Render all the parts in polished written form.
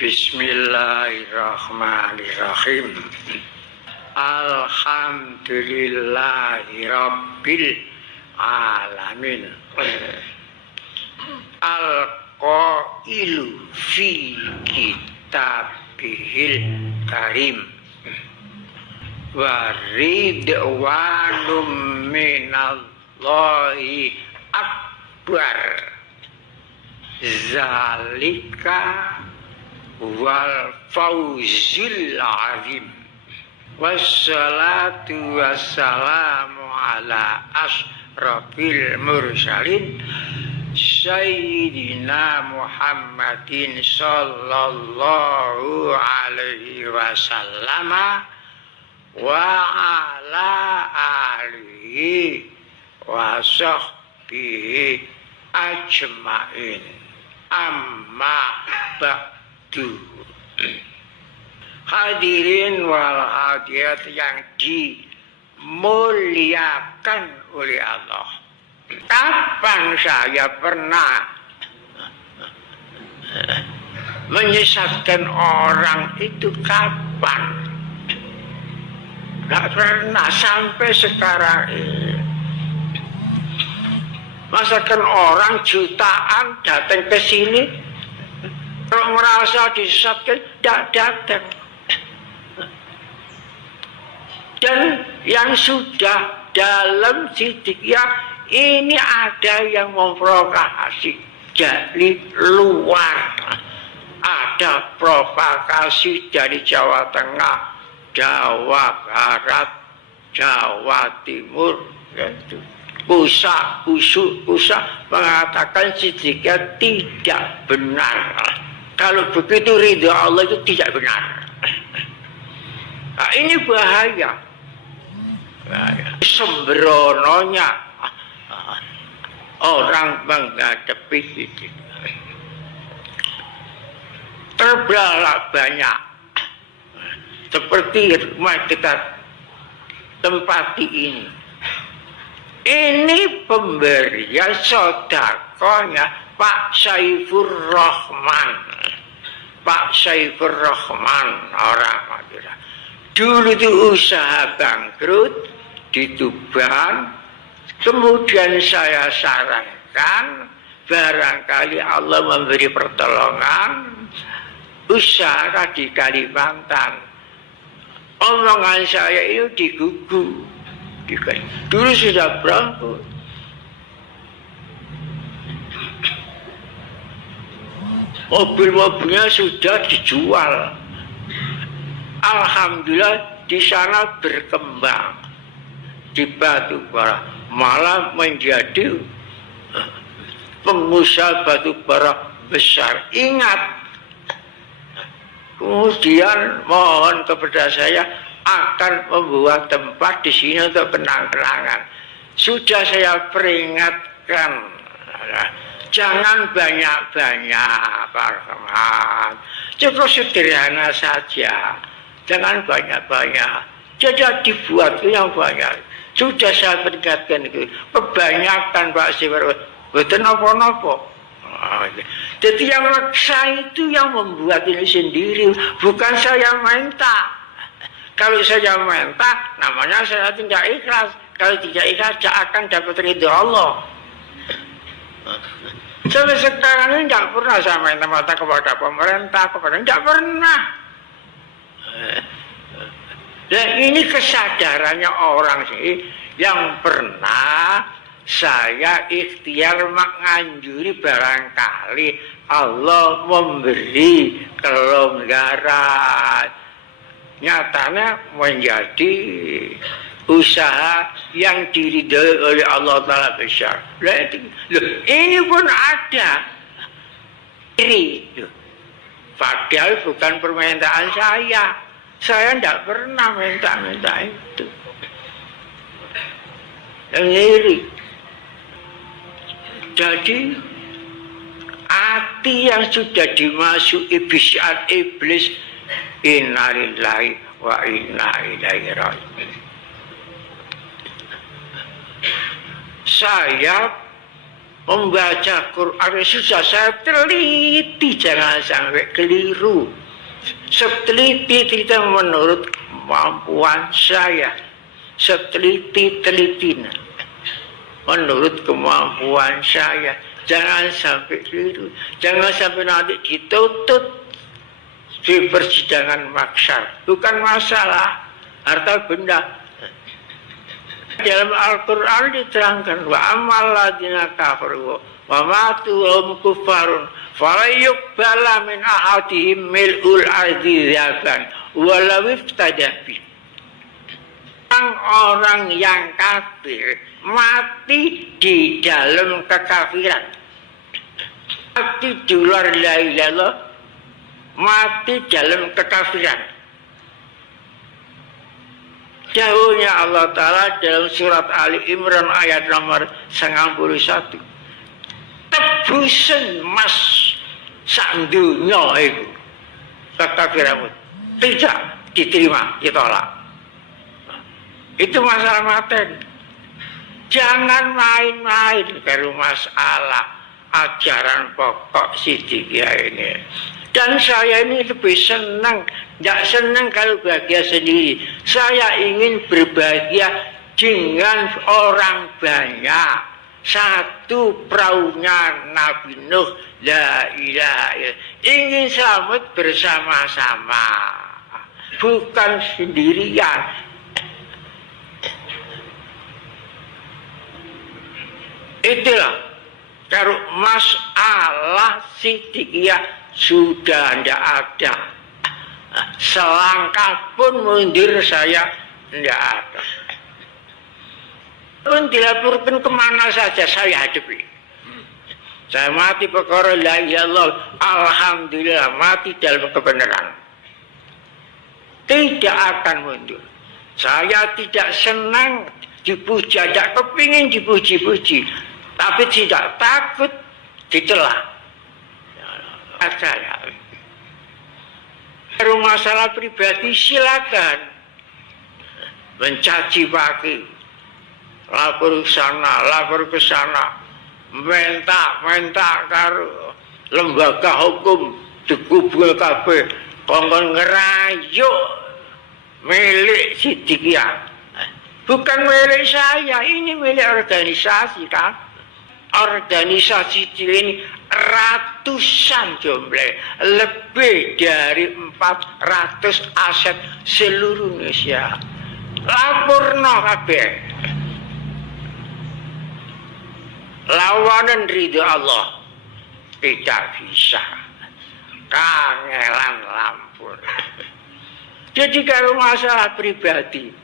Bismillahirrahmanirrahim. Alhamdulillahirabbil alamin. Al-qailu fi kitabihil karim. Wa ridwanum minallahi akbar. Zalika wal fauzul azim. Wassalatu wassalamu ala asrafil mursalin Sayyidina Muhammadin sallallahu alaihi wasallam wa ala alihi wa sahbihi ajmain. Amma ba'du. Hadirin wal hadirat yang dimuliakan oleh Allah. Kapan saya pernah menyesatkan orang itu? Kapan? Gak pernah sampai sekarang ini. Masakan orang jutaan datang ke sini, kalau merasa disesatkan, tidak datang. Dan yang sudah dalam sidiknya ini ada yang memprovokasi dari luar. Ada provokasi dari Jawa Tengah, Jawa Barat, Jawa Timur, gitu. Pusat mengatakan sidiknya tidak benar. Kalau begitu ridha Allah itu tidak benar. Nah, ini bahaya. Sembrononya orang menghadapi itu. Terbelalak banyak. Seperti rumah kita tempati ini. Ini pemberian sodakohnya Pak Saifur Rahman. Pak Saifur Rahman orang Madura. Dulu itu usaha bangkrut di Tuban. Kemudian saya sarankan barangkali Allah memberi pertolongan usaha di Kalimantan. Omongan saya itu digugu. Dulu sudah berangkut. Mobil-mobilnya sudah dijual. Alhamdulillah di sana berkembang. Di Batubara malah menjadi pengusaha batubara besar. Ingat, kemudian mohon kepada saya akan membuat tempat di sini untuk penangkarangan. Sudah saya peringatkan, jangan banyak-banyak parkeman, cukup sederhana saja, jangan banyak-banyak. Jadi dibuat yang banyak. Sudah saya peringatkan itu. Kebanyakan Pak Siwar, betul apa-apa. Jadi yang maksa itu yang membuat ini sendiri, bukan saya minta. Kalau saya minta, namanya saya tidak ikhlas. Kalau tidak ikhlas, tidak akan dapat ridho Allah. Sampai sekarang ini tidak pernah saya minta mata kepada pemerintah, tidak pernah. Dan ini kesadarannya orang sih yang pernah saya ikhtiar menganjuri barangkali Allah memberi kelonggaran. Nyatanya menjadi usaha yang diridhoi oleh Allah Ta'ala besar. Ini pun ada. Padahal bukan permintaan saya. Saya tidak pernah minta-minta itu. Yang iri. Jadi hati yang sudah dimasuki bisiat iblis, innalillahi wa inna ilaihi raji'un. Saya membaca Quran susah, saya teliti jangan sampai keliru. Seteliti menurut kemampuan saya, seteliti menurut kemampuan saya, jangan sampai keliru, jangan sampai nanti dituntut di persidangan mahsyar. Bukan masalah harta benda. Dalam Al-Quran diterangkan wa amal ladina kafaru wa matu hum kufarun fala yuqbala min ahadihim mil'ul ardi dzaban walau iftada bi. Orang yang kafir mati di dalam kekafiran, mati di luar la ilaha illallah, mati dalam kekafiran. Dawuhnya Allah Ta'ala dalam surat Ali Imran ayat nomor 91. Tebusan mas sandunya itu kekafiranmu tidak diterima, ditolak. Itu masalah materi. Jangan main-main ke masalah ajaran pokok Siddiqiyah ini. Dan saya ini lebih senang, tidak senang kalau bahagia sendiri. Saya ingin berbahagia dengan orang banyak. Satu perahunya Nabi Nuh, la ilaha illallah. Ingin selamat bersama-sama, bukan sendirian. Itulah kalau masalah Siddiqiyah sudah tidak ada. Selangkah pun mundur saya tidak ada. Pun dilaporkan kemana saja saya hadapi. Saya mati perkara la ilaha illallah, alhamdulillah mati dalam kebenaran. Tidak akan mundur. Saya tidak senang dipuji, tidak kepingin dipuji-puji, tapi tidak takut dicela. Saya baru masalah pribadi silakan mencaci maki, lapor ke sana, minta karo lembaga hukum dikubul kabeh kongkon ngerayu milik Siddiqiyah. Bukan milik saya, ini milik organisasi kan. Organisasi ini ratusan jumlah, lebih dari 400 aset seluruh Indonesia. Laporno kabeh. Lawanan ridho Allah tidak bisa. Kangelan lampur. Jadi kalau masalah pribadi,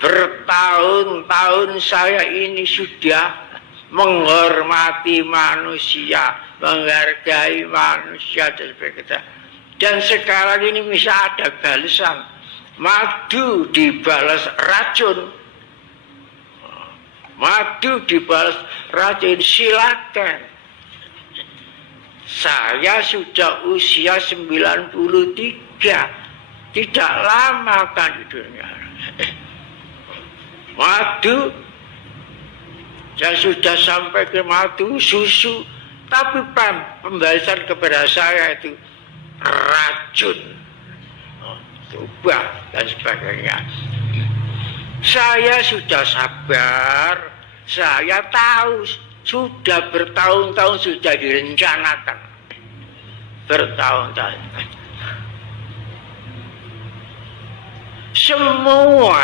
bertahun-tahun saya ini sudah menghormati manusia, menghargai manusia dan sebagainya. Dan sekarang ini bisa ada balasan. Madu dibalas racun. Madu dibalas racun, silakan. Saya sudah usia 93. Tidak lama kan di dunia. Madu, saya sudah sampai ke madu, susu, tapi pembalasan kepada saya itu racun, coba dan sebagainya. Saya sudah sabar, saya tahu sudah bertahun-tahun sudah direncanakan, bertahun-tahun. Semua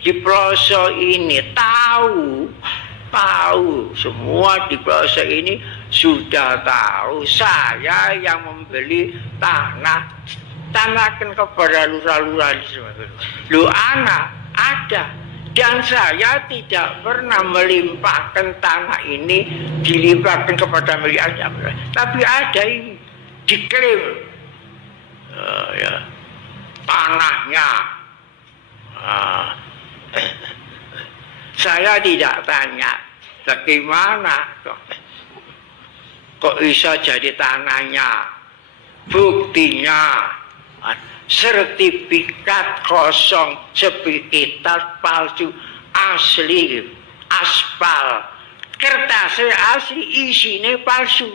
di pelosok ini tahu, semua di pelosok ini sudah tahu saya yang membeli tanahkan kepada lurah-lurah di semua. Lu anak ada, dan saya tidak pernah melimpahkan tanah ini dilimpahkan kepada miliarnya, tapi ada ini diklaim tanahnya. Saya tidak tanya bagaimana kok bisa jadi tanahnya, buktinya sertifikat kosong, sertifikat palsu, asli aspal kertas asli isine palsu.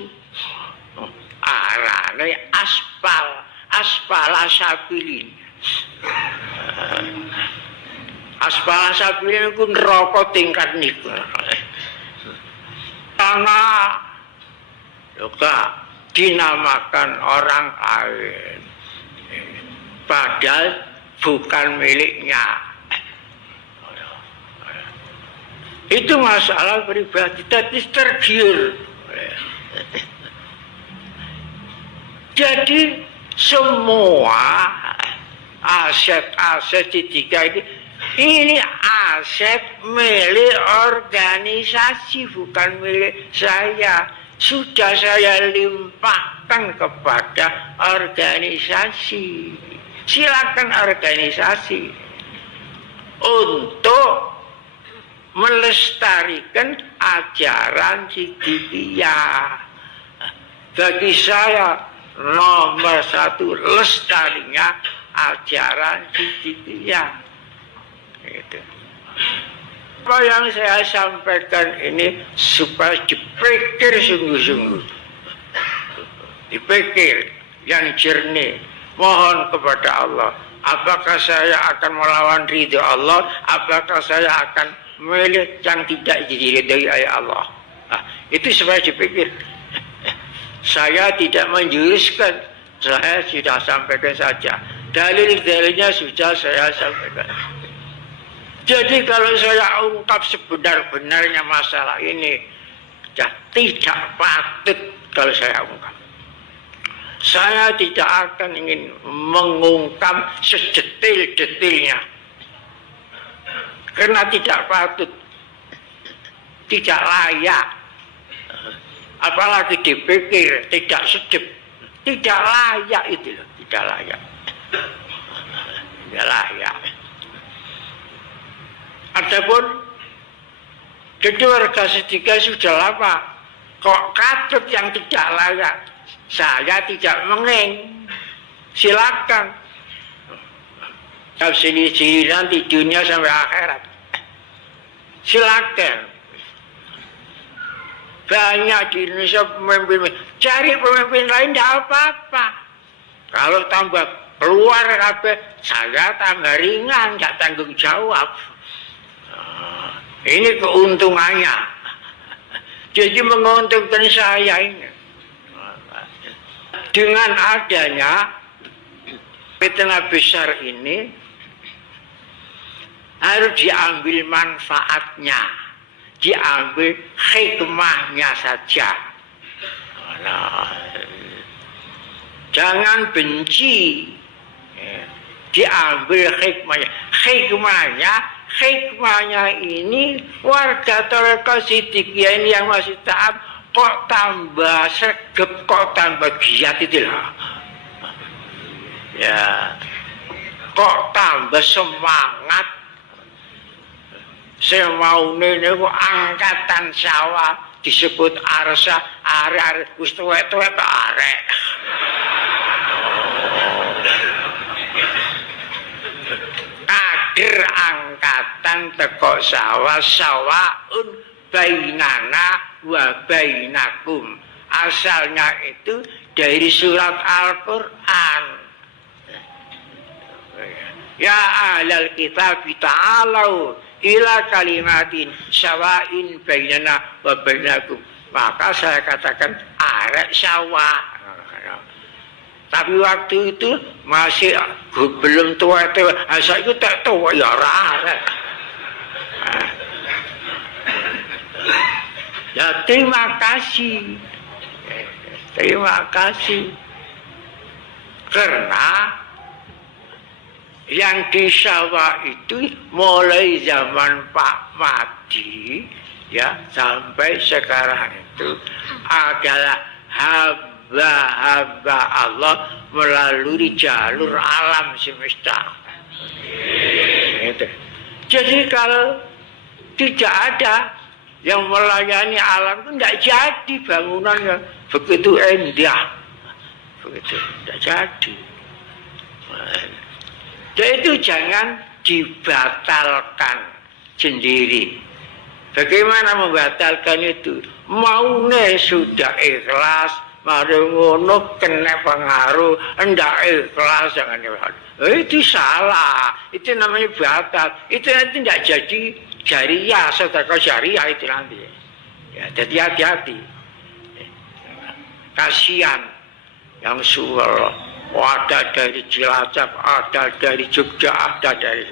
Arane aspal sabilin. Aspal sabilin iku neraka tingkat niku. Karena juga dinamakan orang lain, padahal bukan miliknya. Itu masalah pribadi, tapi tergiur. Jadi semua aset-aset tiga ini aset milik organisasi, bukan milik saya. Sudah saya limpahkan kepada organisasi. Silakan organisasi untuk melestarikan ajaran Siddiqiyah. Bagi saya nomor satu lestarinya ajaran Siddiqiyah. Gitu. Apa yang saya sampaikan ini supaya dipikir sungguh-sungguh, dipikir yang jernih. Mohon kepada Allah, apakah saya akan melawan ridho Allah, apakah saya akan memilih yang tidak diridhoi oleh Allah. Nah, itu supaya dipikir. Saya tidak menjuruskan, saya sudah sampaikan saja. Dalil-dalilnya sudah saya sampaikan. Jadi kalau saya ungkap sebenar-benarnya masalah ini, ya, tidak patut kalau saya ungkap. Saya tidak akan ingin mengungkap sedetil-detilnya. Karena tidak patut, tidak layak. Apalagi dipikir, tidak sedep. Tidak layak itu loh, tidak layak. Tidak layak. Adapun keluarga Siddiqiyah sudah lama, kok katut yang tidak layak. Saya tidak menging. Silakan. Sini nanti dunia sampai akhirat. Silakan. Banyak di Indonesia pemimpin. Cari pemimpin lain tidak apa-apa. Kalau tambah keluar kabeh, saya tambah ringan, tidak tanggung jawab. Ini keuntungannya. Jadi menguntungkan saya ini. Dengan adanya fitnah besar ini harus diambil manfaatnya, diambil hikmahnya saja. Nah, jangan benci, diambil hikmahnya. Hikmahnya ini warga Thariqah Siddiqiyah ini yang masih taat kok tambah sregep, kok tambah giat itu lah. Ya, kok tambah semangat. Semaune niku angkatan sawah disebut arsa, arek wis tuwek-tuwek arek. Kader angkatan teko sawah sawaun bainana wa bainakum. Asalnya itu dari surat Al-Quran. Ya ahlal kitab ta'alau ila kalimatin sawain bainana wa bainakum. Maka saya katakan arek sawah. Tapi waktu itu masih belum tua-tua. Saya itu tak tua ya arek. Ya terima kasih. Terima kasih. Karena yang di sawah itu mulai zaman Pak Madi ya sampai sekarang itu adalah hamba Allah melalui jalur alam semesta. Jadi kalau tidak ada yang melayani alam itu tidak jadi bangunannya begitu indah, begitu tidak jadi. Jadi itu jangan dibatalkan sendiri. Bagaimana membatalkan itu? Maune sudah ikhlas, mari ngono kena pengaruh, hendak ikhlas jangan ikhlas. Itu salah, itu namanya batal. Itu nanti tidak jadi jariah, sedekah jariah itu nanti. Ya, jadi hati-hati. Kasihan yang suara, ada dari Cilacap, ada dari Jogja, ada dari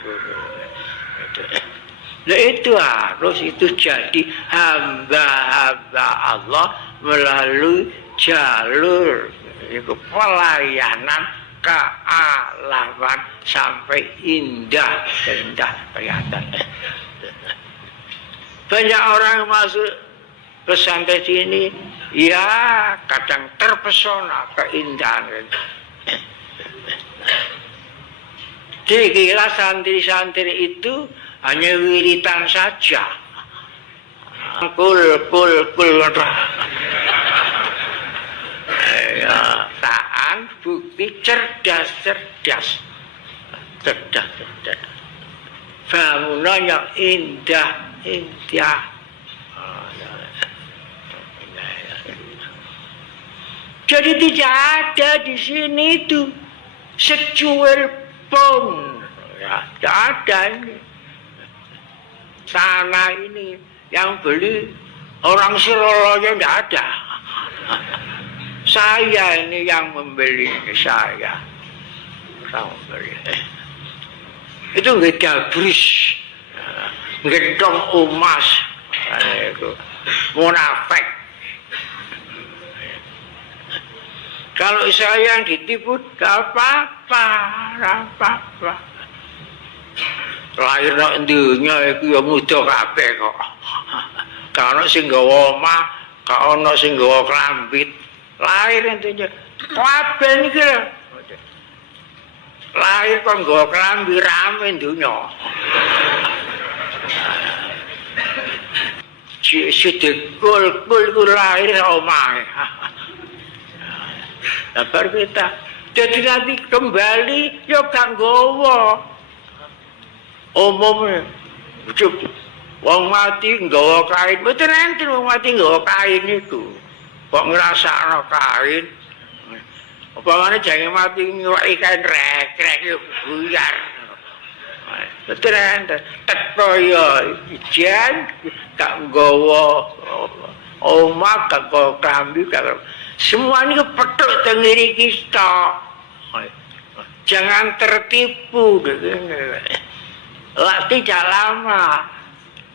nah itu harus itu jadi hamba-hamba Allah melalui jalur itu pelayanan kealaman sampai indah kelihatan. Banyak orang masuk pesantren sini ya kadang terpesona keindahan. Dikira santri-santri itu hanya wiritan saja. Kul. Ya, taan bukti cerdas. Bangunan yang indah. Jadi tidak ada di sini itu secuil pun. Ya, tidak ada ini. Tanah ini yang beli orang Surabaya tidak ada. Saya ini yang membeli, saya. Orang membeli. Itu nggak dabris, gedong emas, itu munafik. Kalau saya yang ditipu, gak apa-apa. Lahir nak dunia itu ya mudah kabeh kok. Gak ono sing nggawa omah, gak ono sing nggawa klambit. Lahir intinya kabeh niki lho. Lahir kok nggawa klambi rame dunia. Sidikul ku lahir omahe. Sabar kita. Jadi nanti kembali ya gak nggawa. Umumnya wong mati nggawa kain, mboten enten wong mati nggawa kain itu. Kok ngrasakno kain. Upamane jange mati nyuwaki kain rek yo buyar. Mboten enten. Teko yo ijen gak nggawa omah gak nggawa klambi gak. Semua ini kepethuk teng ngriki kita. Jangan tertipu. Tidak lama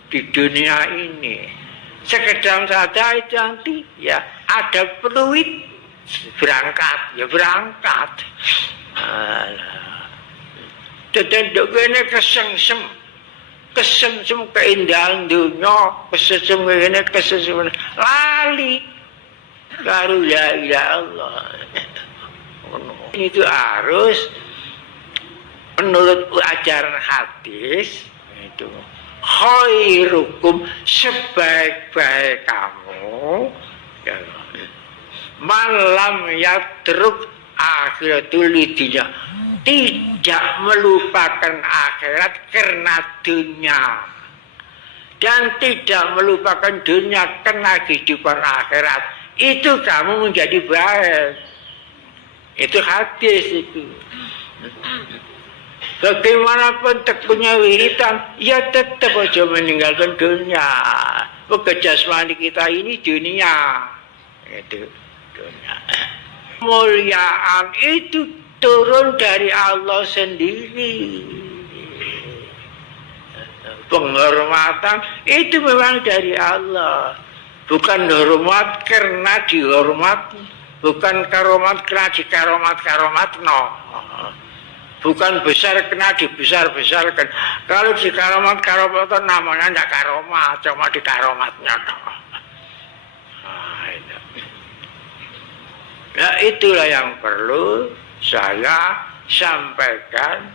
di dunia ini sekedar saja itu nanti ya ada peluit berangkat tetenduk ini kesengsem keindahan dunia kesengsem lali baru ya Allah. Itu harus menurut ajaran hadis itu khairukum sebaik-baik kamu ya, malam yatruk akhiratul dunia tidak melupakan akhirat karena dunia dan tidak melupakan dunia karena kehidupan akhirat itu kamu menjadi baik. Itu hadis itu. Bagaimanapun tak punya wiritan, ya tetap aja meninggalkan dunia. Jasmani kita ini dunia. Itu dunia. Muliaan itu turun dari Allah sendiri. Penghormatan itu memang dari Allah. Bukan hormat karena dihormat, bukan karomat karena dikaromat no. Bukan besar kena dibesar-besarkan. Kalau dikaromat itu namanya tidak karomat, cuma dikaromatnya. Ya itulah yang perlu saya sampaikan.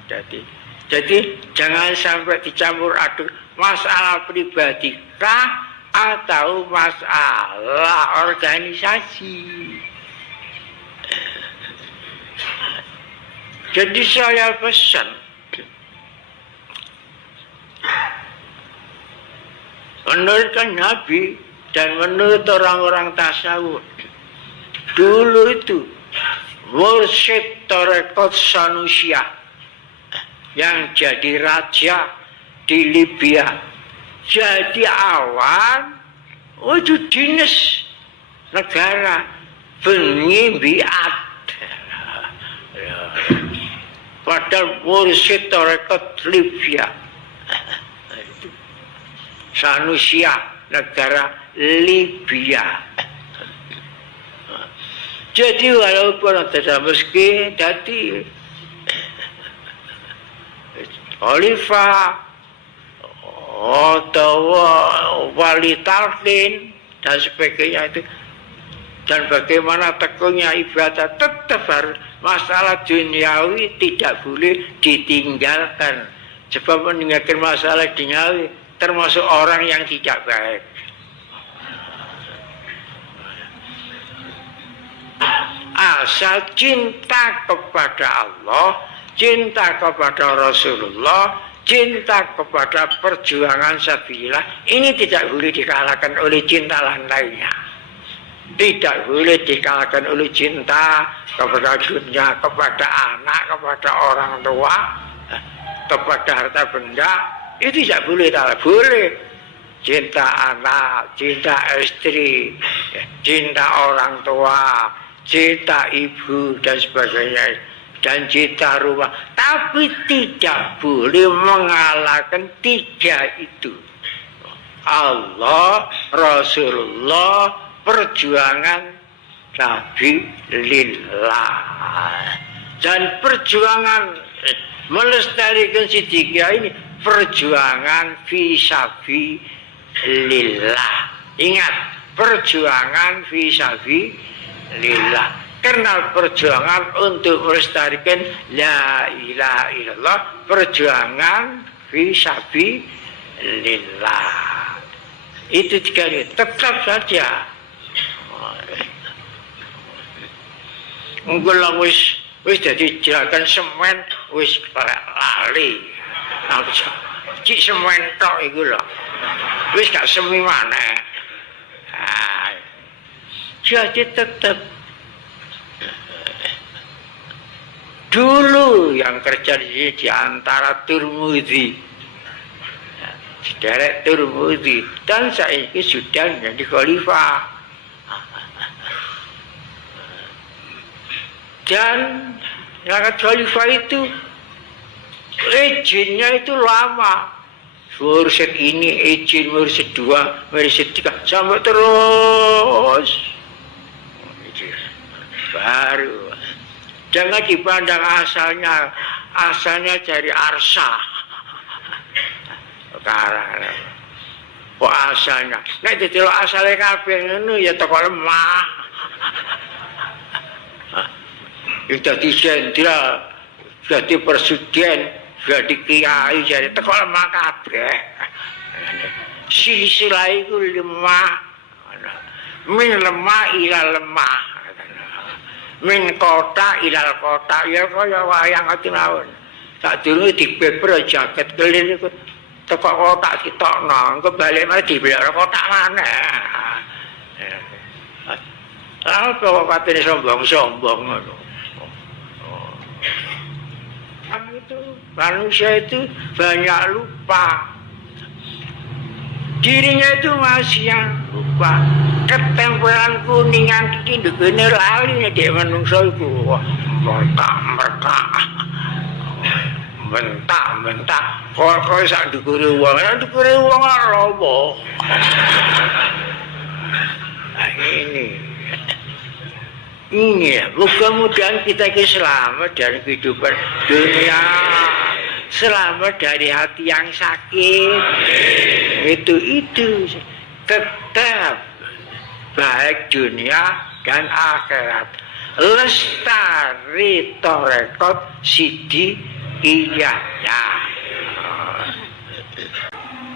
Jadi jangan sampai dicampur aduk masalah pribadi kah atau masalah organisasi. Jadi saya pesan menurut kan Nabi dan menurut orang-orang tasawuf dulu itu mursyid tarekat Sanusia yang jadi raja di Libya jadi awan itu dinas negara bengi biat padahal mursyid tarekat Libya Sanusia negara Libya. Jadi walaupun tidak meski jadi khalifah atau wali talqin dan sebagainya itu, dan bagaimana teguhnya ibadah tetap harus masalah duniawi tidak boleh ditinggalkan, sebab meninggalkan masalah duniawi termasuk orang yang tidak baik. Asal cinta kepada Allah, cinta kepada Rasulullah, cinta kepada perjuangan sabilillah, ini tidak boleh dikalahkan oleh cinta lainnya. Tidak boleh dikalahkan oleh cinta kepada dunia, kepada anak, kepada orang tua, kepada harta benda. Itu tidak boleh, tak boleh. Cinta anak, cinta istri, cinta orang tua, cinta ibu dan sebagainya, dan cinta rumah. Tapi tidak boleh mengalahkan tiga itu: Allah, Rasulullah, perjuangan sabilillah. Dan perjuangan melestarikan si tiga ini perjuangan fisabilillah. Ingat, perjuangan fisabilillah. Karena perjuangan untuk melestarikan la ilaha illallah, perjuangan fisabilillah. Itu tiga ini tetap saja. Enggak wis jadi jelakan semen wis lali. Cik semen tok iku lho. Wis gak semi maneh. Jadi tetap dulu yang kerja di antara Turmudi, Derek Turmudi, dan saya ini sudah menjadi khalifah. Dan yang khalifah itu izinnya itu lama. Mursyid ini izin, mursyid 2, mursyid 3, sampai terus. Baru. Jangan dipandang asalnya dari Arsa. Sekarang. Kok asalnya? Nek didelok asale kabeh ngono ya teko lemah. Dadi jenderal, jadi presiden, jadi kiai, jadi teko lemah kabeh. Silsilah iku lemah. Min lemah ila lemah. Min kota ilal kota, ya kaya wayang ati mawon. Sadurunge dibeber jaket kelir iku teko kotak ditokno, engko balik meneh dibelok kotak maneh. Apa kok katene sombong-sombong ngono. Itu manusia itu banyak lupa. Dirinya itu masih yang lupa. Ketempelan kuningan iki ndekene lali nek dhek manungsa iku. Mentak. Kok sak ndukure wong, ndukure wong lho apa? Ini ya, mudah-mudahan kita selamat dari kehidupan dunia, selamat dari hati yang sakit. Itu tetap baik dunia dan akhirat. Lestari tarekat Sidi Iya.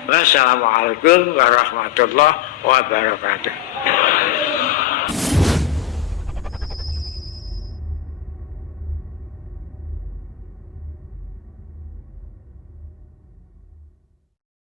Wassalamualaikum warahmatullahi wabarakatuh.